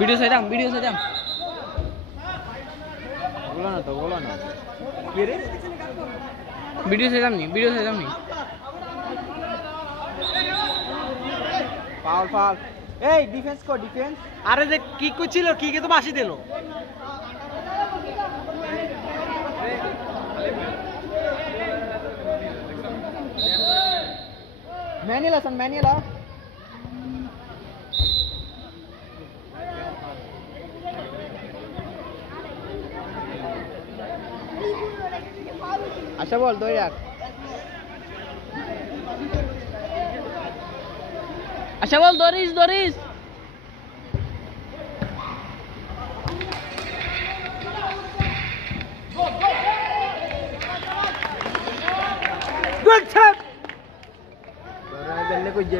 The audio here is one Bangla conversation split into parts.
ভিডিও চাইতাম বলো না কি রে ভিডিও চাইতাম নি ফাউল এই ডিফেন্স আরে যে কি করছিল কি তো বাসি দিল ম্যানুয়াল আচ্ছা বল দই রাখ আচ্ছা বল দরিস গুড শট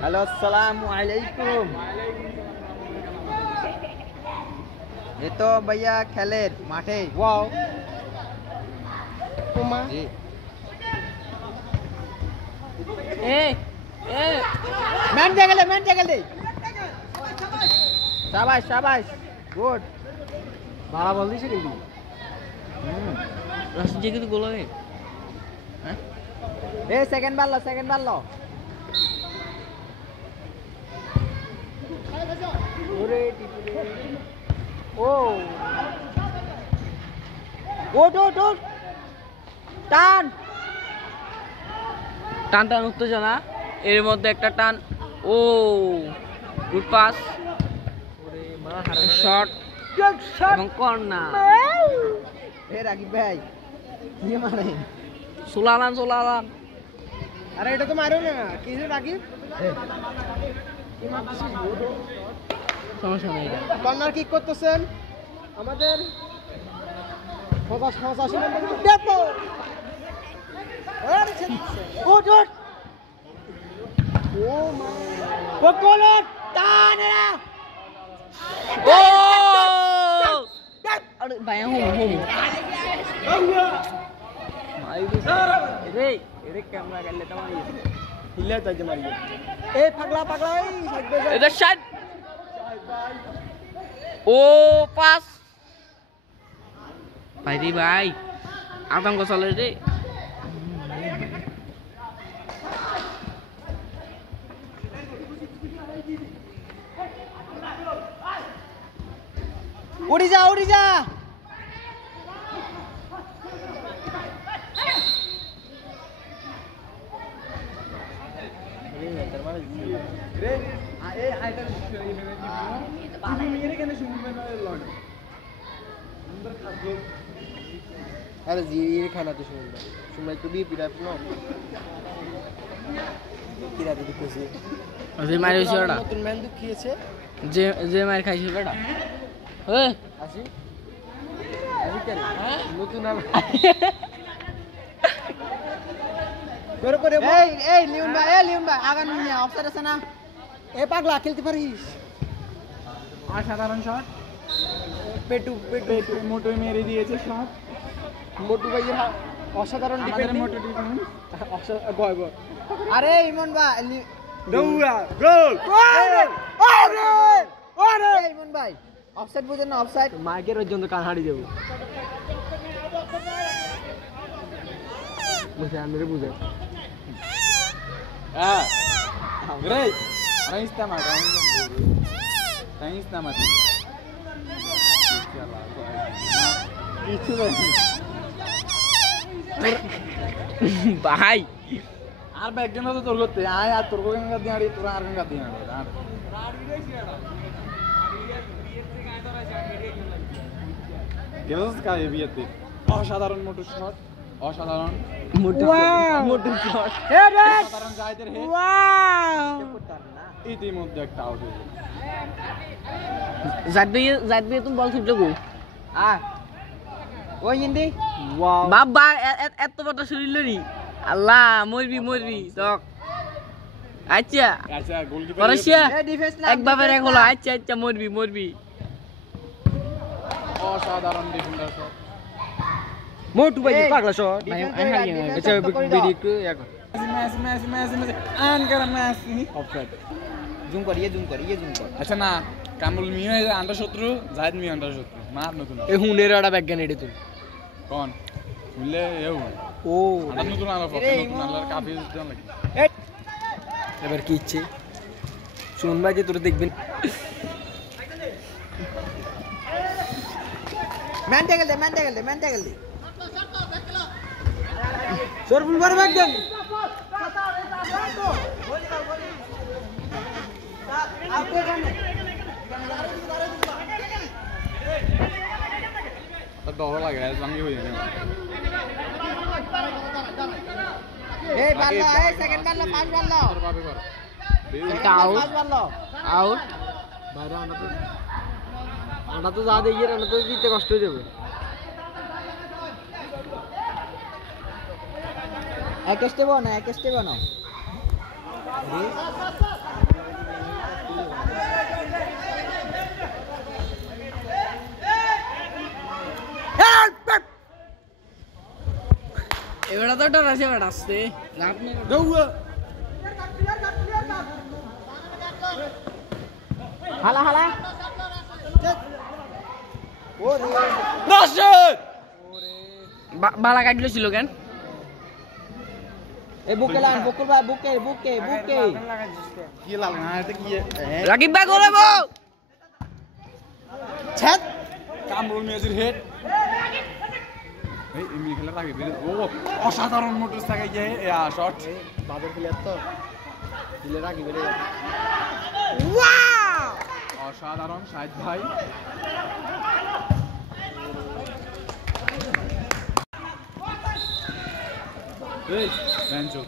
হ্যালো আসসালামু আলাইকুম ये तो भैया खेले माठे वाओ जी मैन जगले शाबाश गुड ভালো বল দিছে কিন্তু রাশিদ জি কিন্তু গোল হবে হ্যাঁ সেকেন্ড বল লো ওরে ও টান উত্তেজনা এর মধ্যে একটা টান ও গুড পাস শট এবং কর্নার রাকিব ভাই নিয়ে মারে সোলালান আরে এটা তো মারো না কি যে রাকিব সমস্যা নেই কর্নার কিক করতেছেন আমাদের 85 নম্বর দেখো ও মা গোল টানেরা ও আরে ভাই হোম এরে ক্যামেরা গেলে তো মারি হিলে তাই মারি এ পাগলা এই সাইড এটা শাট ও পাস ভাই আতঙ্ক চলে রে উড়ি যা अरे जी ये खाना तो सुन तो भी पिरा नो কিরা দিদি কইছে যে মার হইছে ওটা নতুন ম্যান দুখিয়েছে যে মার খাইছে ওটা ওই আসি কেন নতুন নাম করে এই লিউন ভাই আগান নিয়ে অফসাইড আছে না এ পাগলা খেলতে পারিস অসাধারণ শট পেটু মোটু মেরে দিয়েছে শট মোটু ভাইয়ের অসাধারণ ডিফেন্স মোটু ডিফেন্স গয় আরে ইমন ভাই দৌড়া গোল আরে ইমন ভাই অফসাইড বুঝেন না অফসাইড মাইকের পর্যন্ত কান হারিয়ে যাবো বুঝে আনরে বুঝে Great. Ahí está matando. Ahí está matando. ভাই আর ব্যাগজন তো তোর করতে আয় আর তোর কোন গাদ দিয়াড়ি তোর আর কোন গাদ দিয়াড়ি আর কেমন কাজ বিয়েতে অসাধারণ মোটর শট অসাধারণ মোটু শট অসাধারণ জায়দের হে ওয়াও ইতিমধ্যে একটা আউট হয়ে জাদবে তুমি বল ছুটলো গো ওই হিন্দি ওয়াও বাবা এত বড় শরীর লরি আল্লাহ মরবি তক আচ্ছা গোলকিপার রাশিয়া এক বাবার এক হলো আচ্ছা মরবি অসাধারণ ডিফেন্ডার শট মোটু ভাই পাগলা শট ভাই আমি হারিয়ে গেছি আচ্ছা ভিডিও একটু এখন মেসি আন কর মেসি অফসাইড জুম কর। আচ্ছা না কামরুল মিয়া আন্ডার 17 জাহিদ মিয়া আন্ডার 17 মার নতুন এই হুনের একটা ব্যাগ গান এডি তুই কোন বুঝলে এও ও আন্ডার নতুন আলার নতুন আলার কাফি দেন লাগে এবার কি ইচ্ছে শুন ভাই যে তোরা দেখবেন ম্যান ট্যাগল দে সরফুল বার ব্যাগ দেন তো ডর লাগে জাঙ্গি হই যায় এই বাল্লা এই সেকেন্ড বাল্লা পাঁচ বাল্লা পাবে কর এটা আউট পাঁচ বাল্লা আউট বাইরে আমরা তো যা দেখি আমরা তো দিতে কষ্ট হয়ে যাবে এক স্টেপ না এবারে তো ডর আছে এবারে আসছে লাভ নেই হালা রাশেদ বালা কাটলো ছিল কেন এই বুকে লাগান বকুল ভাই বুকে কি লাগে না এটা কি রাকিব ভাই গোলে বল ছেদ কামরুল মিয়াজির হেড এই এমনি খেলা রাখি ও অসাধারণ মোটর সাইকেল গিয়ে শট বাজার প্লেয়ার তো দিলে রাখি বেরে অসাধারণ শাহিদ ভাই এই বেঞ্চো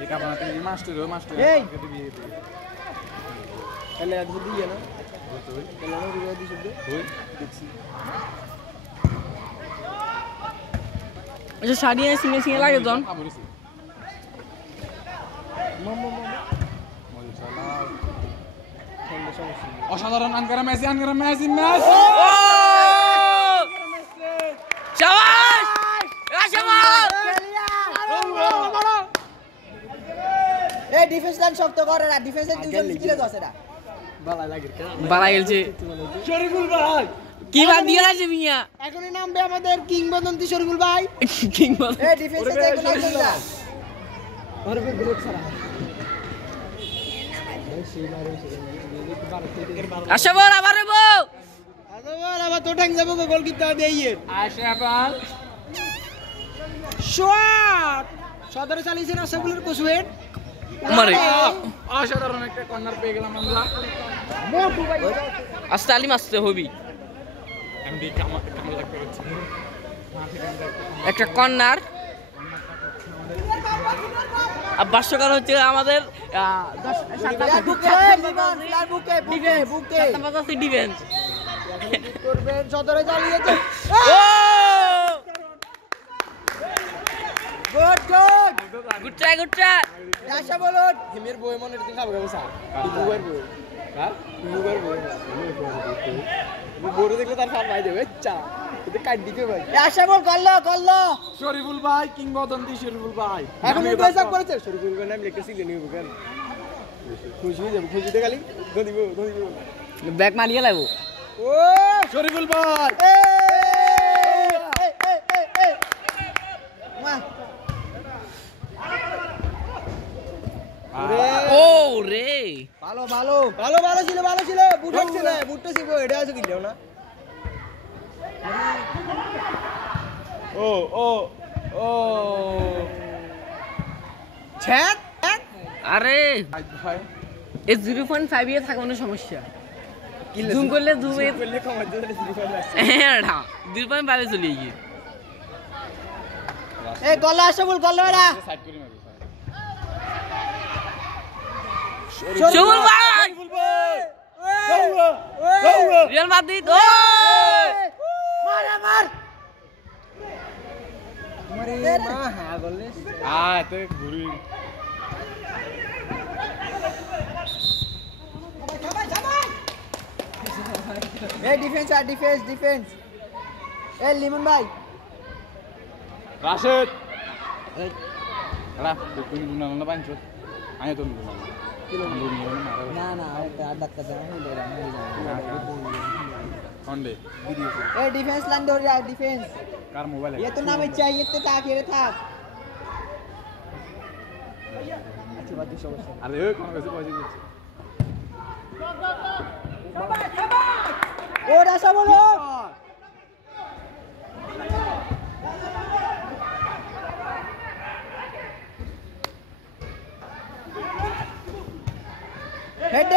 এই কাপড় তুমি মাস্টার এই! কেটে দিয়ে দে তাহলে আজ দিয়ে না ওই তাহলে আমি দিয়ে দিছি ওই দেখছি আচ্ছা সারিয়ে সিঙ্গে লাগে জন খাবরিছি অসাধারণ আনকারা মেসি শাবাশ শাবাশ এই ডিফেন্স লাইন শক্ত করে না ডিফেন্সের দুজন মিলে দছে না বালা গেলছে শরীফুল ভাই কি বাদ দিয়ে আছে মিয়া এখনই নামবে আমাদের কিংবদন্তি শরীফুল ভাই কিং বল এই ডিফেন্সে দেখো না কোনটা ওর উপর গ্রুপ ছাড়া আশাবল আবার রেবো আবার আবার তো ঠ্যাং যাবো গোল কিনতে দেইয়ে আশাবল শট সদরে চালিয়েছেন আশাবুলের কোসুয়েট মারে অসাধারণ একটা কর্নার পেয়ে গেলাম আমরা মোটু ভাই আস্তে আলিম আসতে হবি এমডি কামাল লাগতে হচ্ছে একটা কর্নার আর ভাষ্যকার হচ্ছে আমাদের ডিফেন্স করবেন সদরে চালিয়েছে গুড গুড ট্রাই আশা বলুন হিমের বই মনে রেখে খাবো কেমন স্যার বুবার বই হ্যাঁ বুবার বই বড় দেখলে তার ফাল ভাই দেবে চা এটা কাট দিতে ভাই আশা বল করলো শরীফুল ভাই কিংবদন্তি শরীফুল ভাই এখন এই পয়সা করেছে শরীফুল ভাই নাম লিখে সিলে নিব কেন খুশি হয়ে যাবে খুশিতে খালি দিব ব্যাক মারিয়ে লাগবো ও শরীফুল ভাই ও রে ভালো ছিল বুট হচ্ছে না বুটটা ছিল এটা আছে কিনলেও না ও ছ্যাট আরে ভাই এই 0.5 এ থাকা কোনো সমস্যা জুম করলে জুমে করলে কমাই দিলে 2.5 এ চলে গিয়ে এই গল্লা আসে বল গল্লা এরা সাইড করি মারো শরীফুল ভাই রিয়াল মাদ্রিদ ও মার মারে মা হ্যাঁ বললে তো ঘুরি এই ডিফেন্স এই লিমন ভাই রাশেদ এই এরা তুমি দুনা না বাইনছো আয় তো দুনা না না আর ডাক্তার দেওয়া হইলো কন্ডে ए डिफेंस लाइन दौड़ रहा है डिफेंस कार मोबाइल ये तो नाम चाहिए तो ताकि रे था अच्छी बात है समझ আরে ওই কোন কাছে পয়সা দিচ্ছে और ऐसा बोलो हेड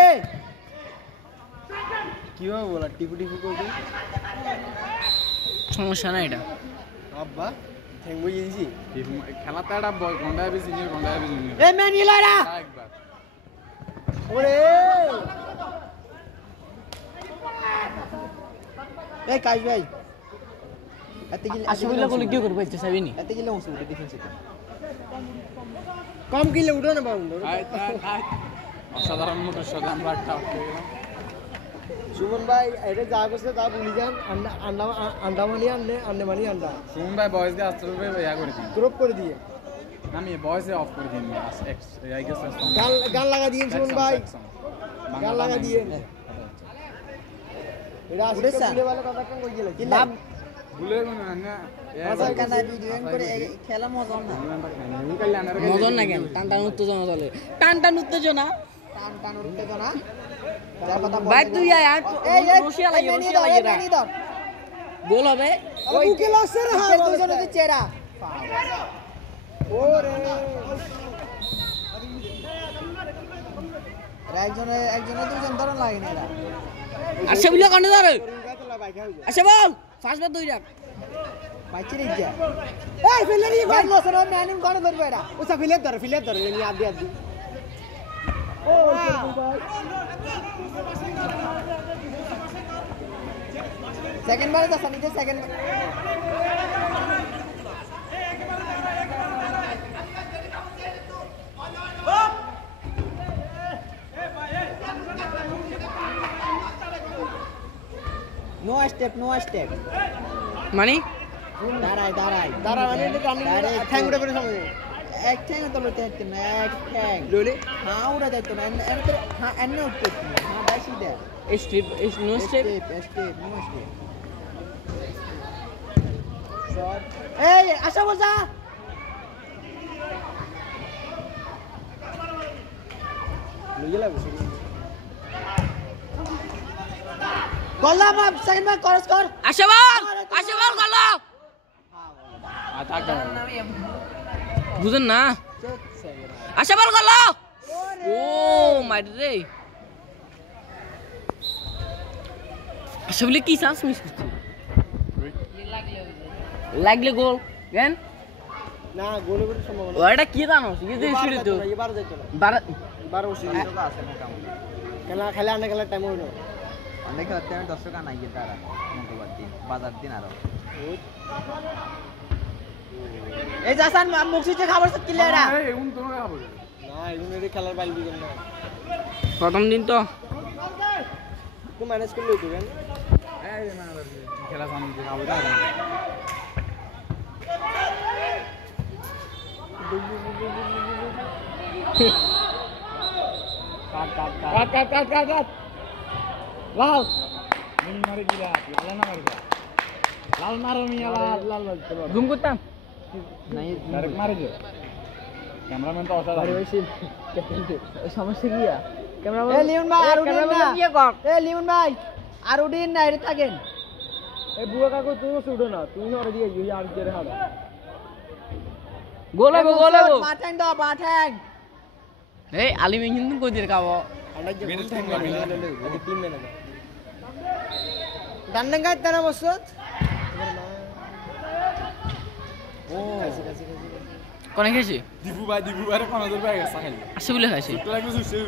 কি হবে বলা টিপু টিপু করবে সমস্যা না এটা আব্বা ঠ্যাং বই দিয়েছি খেলাতে একটা বয় গন্ডা হবে সিনিয়র গন্ডা হবে জুনিয়র এ ম্যান ইলারা একবার ওরে এই কাজ ভাই এতে কি আসলে বলে কি করবে ইচ্ছা চাইবি এতে কি লংস উঠে ডিফেন্সে কম কিলে উঠো না বাবু অসাধারণ মোটর সাথে আমরা একটা আউট হয়ে গেলাম সুমন ভাই এটা যা করছে তা ভুলে যান আন্ডা মানি আন্ডে মানি আন্ডা সুমন ভাই বয়সকে আসতে হবে ইয়া করে দিন ক্রপ করে দিয়ে আমি বয়সে অফ করে দিন আই গেস গান লাগা দিয়ে সুমন ভাই গান লাগা দিয়ে এটা আসলে ভিডিও वाला কথা কেন কই গেল কি লাভ ভুলে গেল না আচ্ছা কেন ভিডিও করে খেলা মজা না মজন না কেন টান টান উত্তেজনা চলে টান টান উত্তেজনা ভাই তুই আর রশিয়া লাগে রা গোল হবে ওই বুকে লাগছে রে হ্যাঁ দুজনে তো চেরা ওরে একজনে দুজন ধরন লাগে না এরা আচ্ছা বিলো কানে ধরে আচ্ছা বল ফার্স্ট বার দুই রাখ বাইচে রে যা এই ফিলারি ভাই লসন ম্যানিং কোন ধরবে এরা ওসা ফিলে ধরে নি আদি ও ভাই সেকেন্ড বারে তো সানিতে সেকেন্ড নো স্টেপ মানে দাঁড়ায় মানে ঠ্যাং উঠে পড়ে সামনে এক ঠ্যাং তো লইতে হচ্ছে না এক ঠ্যাং লইলে হ্যাঁ উড়া যাইতো না এনে হ্যাঁ এনে উঠতে হ্যাঁ দাইছি দে step no step no step shot এই আশা বলছা লইয়া লাগবে গল্লা বাপ সেকেন্ড বার করস কর আচ্ছা বল গলো আটাক বুঝেন না আচ্ছা বল গলো ও মাইরে রে আচ্ছা বলে কি চান্স মিস করছি লাগলে গোল কেন না গোলে গোলে সম্ভাবনা ওটা কি জানো কি যে ছিড়ে তো এবার যাইতো না 12 ওসি আছে মোটামুটি খেলা আন্ডা খেলার টাইম হইলো অনেক হচ্ছে আমি দর্শক আনাই গিয়ে তারা মঙ্গলবার দিন বাজার দিন আরো এই জাসান মুখসিতে খাবার সব কিলে এরা এই উন তো খাবো না এগুলো এর খেলার বাইল দিবেন না প্রথম দিন তো তো ম্যানেজ করলে হইতো কেন এই না খেলা সামনে দিয়ে খাবো না কাট লাল নি মারে গিলা লাল না মারে লাল মারো মিয়া লাল চলো ঘুম করতাম নাই ডাইরেক্ট মারে যে ক্যামেরাম্যান তো অসাধারণ সমস্যা কি ক্যামেরা এ লিওন ভাই আর উডিন না কি কর এ লিওন ভাই আর উডিন না এর থাকেন এ বুয়া কাকু তুই উঠো না তুই ওরে দিয়ে ইয়ে আর জেরে হাড় গোল পাঠাং এই আলিমিন কিন্তু কই দির কাবো মিডল টাইম লাগবে আদি টিম মেনে ডান্ডাঙ্গা তারা বসত ও কোনে খেয়েছি দিবু ভাই কোন দূর ভাই গেছে খালি আসে বলে খাইছি তো লাগবে সুসে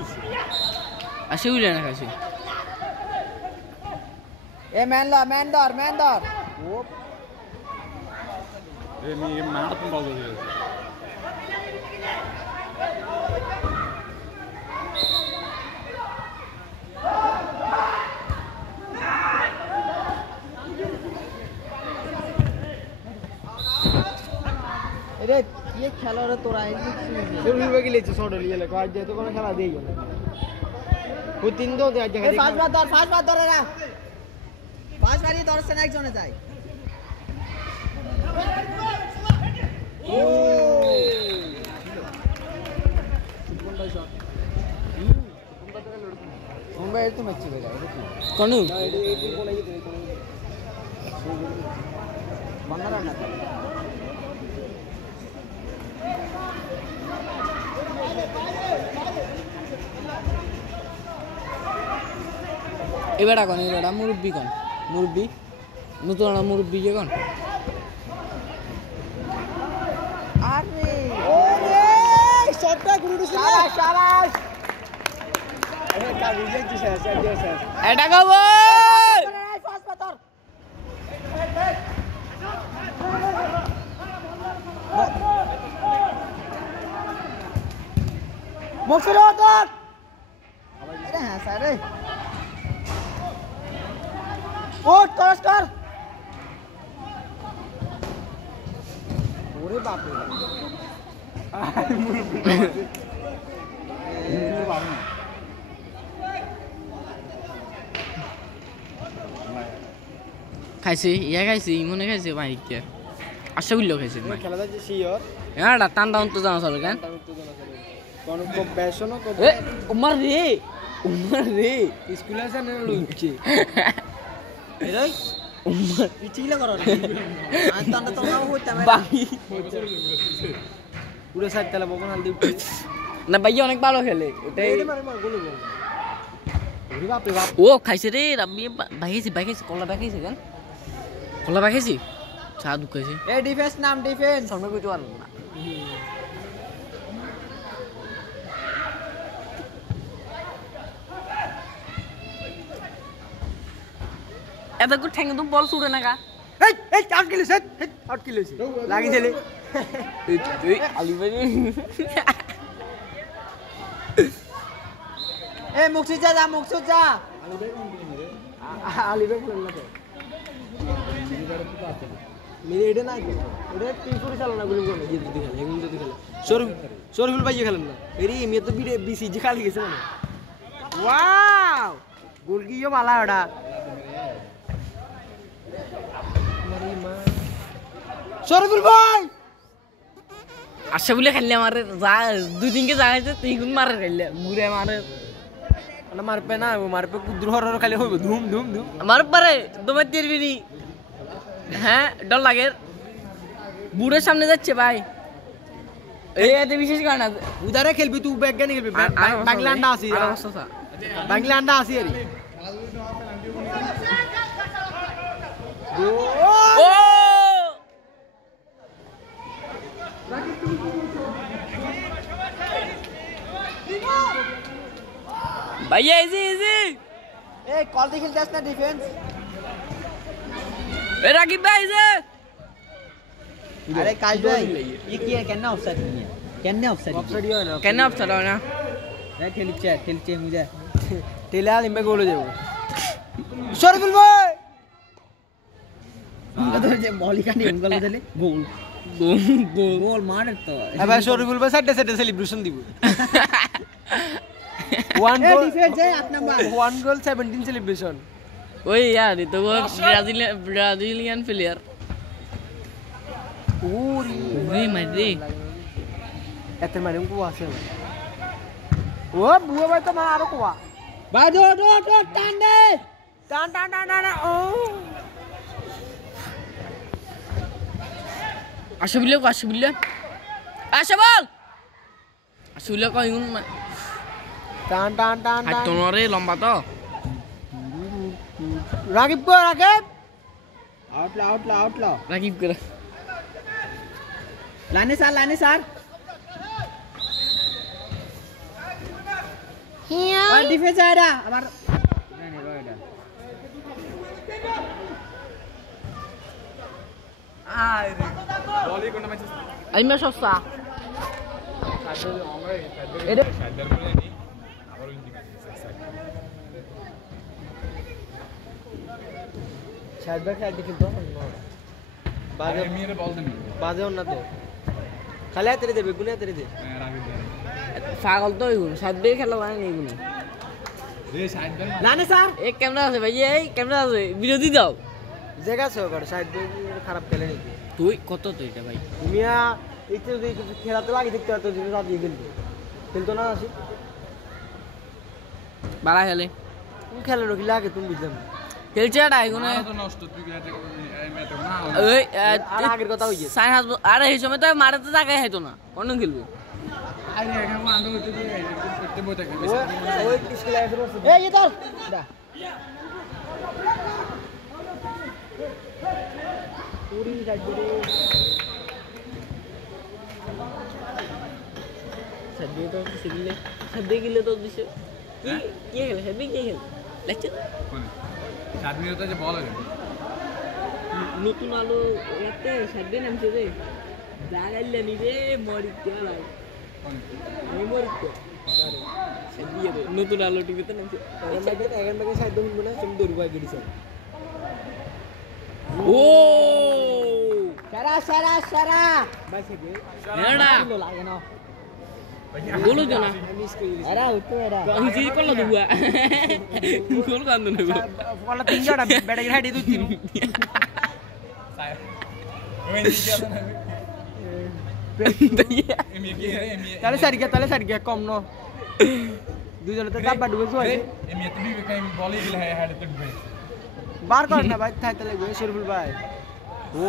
আসে বলে না খাইছি এ ম্যান দর ও এ মি মার তুমি বল দিও রে কি খেলা রে তোরা শরীফুল ভাই গেলেছে শর্ট লিয়ে লেখা আজ তো কোনো খেলা দেই গেল ও তিন দো আজ এই ফার্স্ট বার ধরে না ফার্স্ট বারই ধরছে না একজনে যায় ও মুম্বাই তো ম্যাচ চলে যায় কোন বাংলা না এবারে কোন এবারে মুরব্বি কোন মুরব্বি নতুন মুরব্বি কে কোন আরে ওরে শটটা গুরু শাবাশ শাবাশ আরে কাবি যাচ্ছে শেষ এটা গোল ফাস্ট পাতর মুখরে ওতর আরে হ্যাঁ স্যার রে ওট করস কর ওরে বাপ রে খাইছি ইয়া খাইছি মনে খাইছে ভাই কে আশা বললো খাইছে ভাই খেলা যাচ্ছে শিওর হ্যাঁ টান ডাউন তো জানা চলে কেন কোন কো বেশনো কো এ উমার রে স্কুলে আছে না লুচি এরই উমার পিচিলা করো আর তো তো নাও হইতাম বাকি পুরো সাইড তেলা বকন হাল দিউটি না ভাই অনেক ভালো খেলে ওটাই মার গোল গোল ওরে বাপ রে বাপ ও খাইছে রে রাব্বি বাইকেছি কলা বাইকেছি কেন কলা বাইকেছি চা দুঃখ খাইছে এ ডিফেন্স নাম ডিফেন্স সামনে কইতে পারবো না এত গুড ঠ্যাং তুমি বল ছুড়ে না কা এই এই আউট কিলিস আউট কিলিস লাগি দিলে তুই আলি ভাই এ মুকসুদ যা আলি ভাই বলল না তো মেরে এটা নাই তো এটা টিম পুরো চালানা গুলো কোন যে যদি খেলে এগুলো যদি খেলে শরীফুল ভাই খেলেন না এরি মে তো বিডে বিসিজি খালি গেছে না ওয়াও গোল কি यो वाला ওটা শরীফুল ভাই আশা বলে খেললে আমারে যা দুই দিনকে জাগাইছে তুই গুণ মারে খেললে মুরে মারে না মারবে না মারবে কুদ্রহর খালি হইব ধুম ধুম ধুম আমার পারে তোমার তিরবিনি হ্যাঁ ডর লাগে বুড়ের সামনে যাচ্ছে ভাই এই এত বিশেষ কারণ আছে উদারে খেলবি তুই ব্যাগগানি খেলবি বাংলা আন্ডা আসি বাংলা আন্ডা আসি আরে ও ভাইয়া ইজি এ কল দিয়ে খেলতে আস না ডিফেন্স এ রাকিব ভাই যে अरे काश भाई ये क्या कहना ऑफसाइड नहीं है कहना ऑफसाइड অফসাইড হয় না কেন অফসাইড হয় না मैं ठेली मुझे টেলে আলিমে গোল যাব শরীফুল ভাই उनका तो जे मौलिका नहीं उनका ले गोल गोल मार तो এ ভাই শরীফুল ভাই সাইডে সাইডে সেলিব্রেশন দিব ওয়ান ए গোল डिफेंस है 8 नंबर ওয়ান গোল 17 সেলিব্রেশন ওই यार ये तो वो ब्राजीलियन प्लेयर ওরে ওরে মারে এত মানে কো আছে ও বুয়া ভাই তো মার আরো কোয়া भाई दो टान दे টান ও আসে বল কই গুণ টান হাত তোনরে লম্বা তো রাকিব কো রাকিব आउट ला রাকিব করে लाने सार और डिफेंस आ रहा हमार नहीं रोएडा আইমা সস্তা শাহিদ ভাই খেলা দেখি তো বাজে বাজে না তো খালি হাতে দে বেগুনে হাতে দে পাগল তো হইগুন সাইডে খেলা মানে নেইগুন না না স্যার এই ক্যামেরা আছে ভাই এই ক্যামেরা আছে বিরোধী দাও জায়গা আছে ওখানে সাইড খারাপ খেলে নাকি তুই কত তো এটা ভাই মিয়া এই তো খেলাতে লাগে দেখতে পারতো যদি রাত দিয়ে খেলতো না আসি বাড়া খেলে তুমি খেলে নাকি লাগে তুমি বুঝলাম খেলছে এটা এগুনে ওই আর আগের কথা হইছে সাইন হাসবো আরে এই সময় তো মারাতে জায়গায় হয়তো না কোন খেলবো ওই স্কুলে এসে এই ইদর দা পুরি সাইড করে সাইডে তো সিগলে সাইডে গিলে তো দিছে কি কি খেলে সাইডে কি খেলে লেখছে নতুন আলো এতে সাইডে নামছে রে জাগাইলে নি রে মরিতে আলাই আমি মরিতে সাইডে রে নতুন আলো টিভিতে নামছে এখন থেকে সাইড শুনবো না তুমি দৌড়বা গেড়িছে ও সারা সারা সারা বাই থেকে এডা লাগে না গোল হইতো না মিস করে দিছি এরা উঠো এরা হিজি করলো দুয়া গোল কান্দ নেব বলা তিন জড়া ব্যাটে হেডি দুই তিন তাহলে সারি গিয়া কম ন দুইজনে তো ডাব্বা ডুবে শুয়ে বার কর না ভাই থাইতে লাগবে শরীফুল ভাই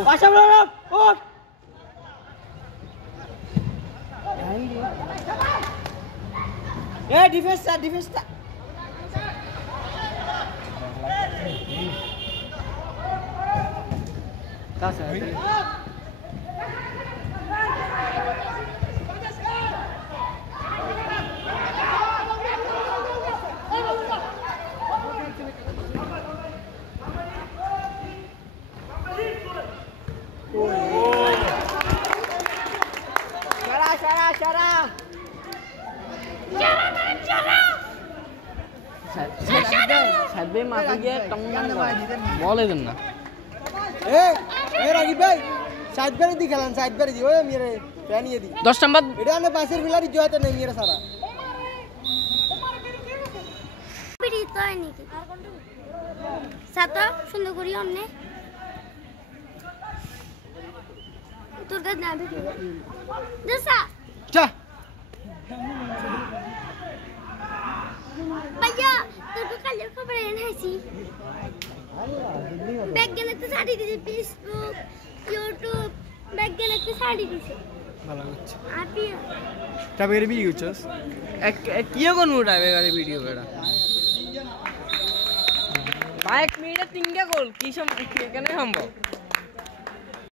পাশা বড় ওঠ এই ডিফেন্সটা কাছে সারা সাইডে মাথা গিয়ে টং বলে দেন না এ রাগি ভাই সাইড বেরে দি খেলান সাইড বেরে দি ওই মেরে ফ্যান ইয়ে দি 10 নাম্বার এটা না পাশের বিলারি জয়তে নেই মেরে সারা বিড়ি তো হয় নাকি সাত সুন্দর করি অমনে তোর কাছে না ভিডিও দেসা চা ভাইয়া তোর তো কালের খবর এনেছি ব্যাগেনে তো শাড়ি দিছে ফেসবুক ইউটিউব ব্যাগেনে তো শাড়ি দিছে ভালো হচ্ছে আপি তবে এর ভিডিও করছস কি কোন উঠাবে গাড়ি ভিডিও বেড়া 1 মিনিটে 3টা গোল কি কেন সম্ভব